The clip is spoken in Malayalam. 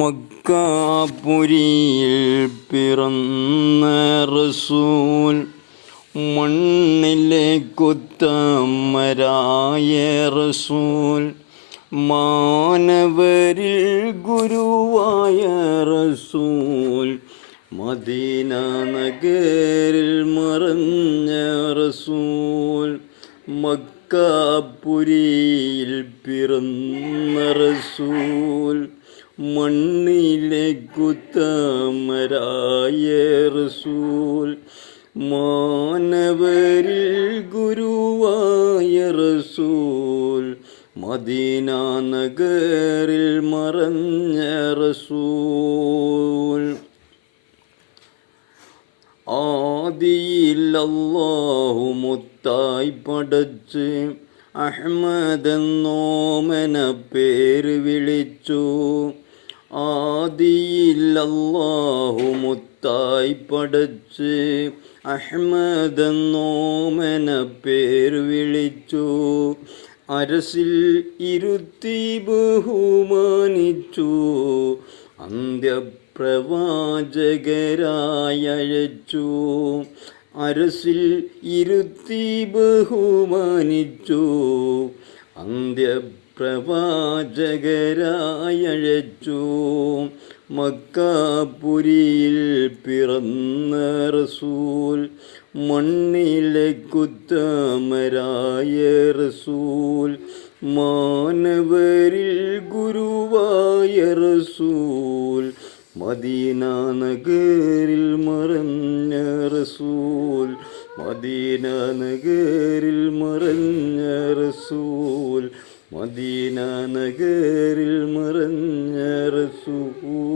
മക്കാപുരിയിൽ പിറന്ന റസൂൽ, മണ്ണിലെ കുത്തമരായ റസൂൽ, മാനവരിൽ ഗുരുവായ റസൂൽ, മദീന നഗരിൽ മറഞ്ഞ റസൂൽ, മക്കാപുരിയിൽ പിറന്ന റസൂൽ, മണ്ണിലെ കുത്തമരായ റസൂൽ, മാനവരിൽ ഗുരുവായ റസൂൽ, മദീന നഗരിൽ മറഞ്ഞ റസൂൽ. ആദിയിൽ അല്ലാഹു മുത്തായി പടച്ച് അഹ്മദെന്നോമന പേര് വിളിച്ചു. ആദിയിൽ അല്ലാഹു മുത്തായി പടച്ച് അഹ്മദെന്നോമന പേര് വിളിച്ചു. അരസിൽ ഇരുത്തി ബഹുമാനിച്ചു, അന്ത്യപ്രവാചകരായച്ചു. അരസിൽ ഇരുത്തി ബഹുമാനിച്ചു, അന്ത്യപ്രവാചകരായച്ചു. മക്കാപുരിയിൽ പിറന്ന റസൂൽ, മണ്ണിലെ കുത്തമരായ റസൂൽ, മാനവരിൽ ഗുരുവായ റസൂൽ, മദീന നഗരിൽ മറഞ്ഞ റസൂൽ, മദീന നഗരിൽ മറഞ്ഞ റസൂൽ, മദീന നഗരിൽ മറഞ്ഞ റസൂൽ.